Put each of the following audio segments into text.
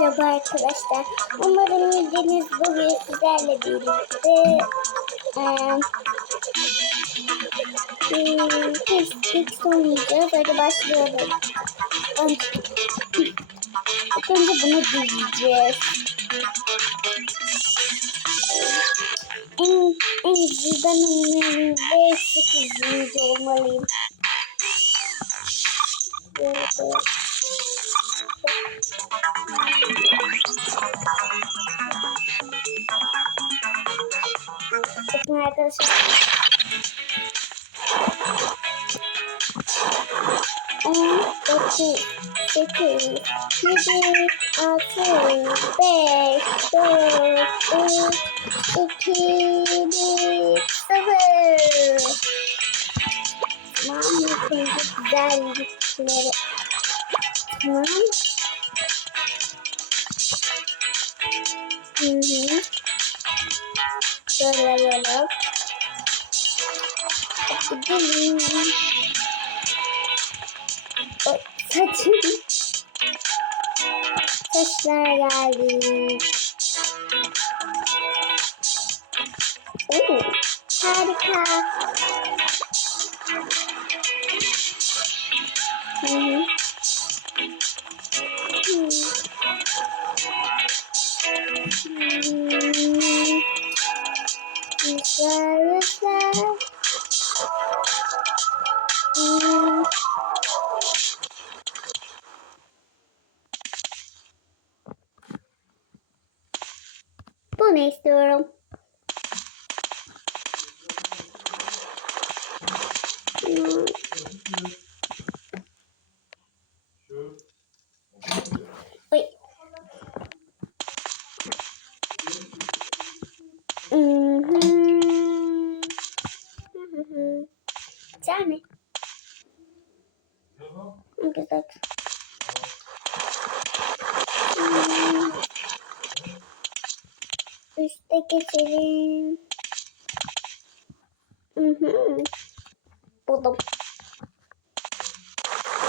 Merhaba arkadaşlar. Umarım iyisiniz. Bugün sizlerle birlikte hmm, ilk, ilk oynayacağız. Hadi başlayalım. İlk önce bunu diyeceğiz. En, en iyi ben oynuyorum ve 8. olmalıyım. Böyle. Bakın arkadaşlar. On, dokuz, sekiz, yedi, altı, beş, dört, üç, iki, bir, sıfır. Tamam güzel gittileri. Tamam. Hı hı. Şöyle böyle. Gidelim. Saçım. Saçlara geldi. Oo, harika. Bunu istiyorum. Hmm. Oy. Güzel mi? Güzel. Hmm. Üste geçelim. Mhm. Buldum.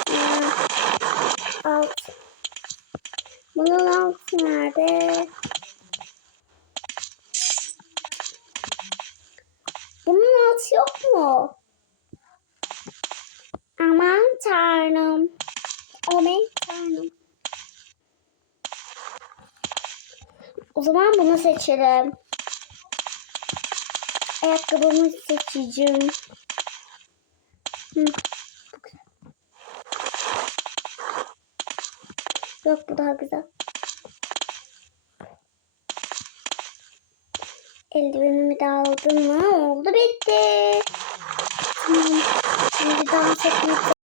Hmm. Alt. Bunun altı nerede? Bunun altı yok mu? Aman tanrım. Aman tanrım. O zaman bunu seçelim. Ayakkabımı seçeceğim. Hı. Yok bu daha güzel. Eldivenimi de aldım mı? Oldu bitti. Tamam. Şimdi dans etmek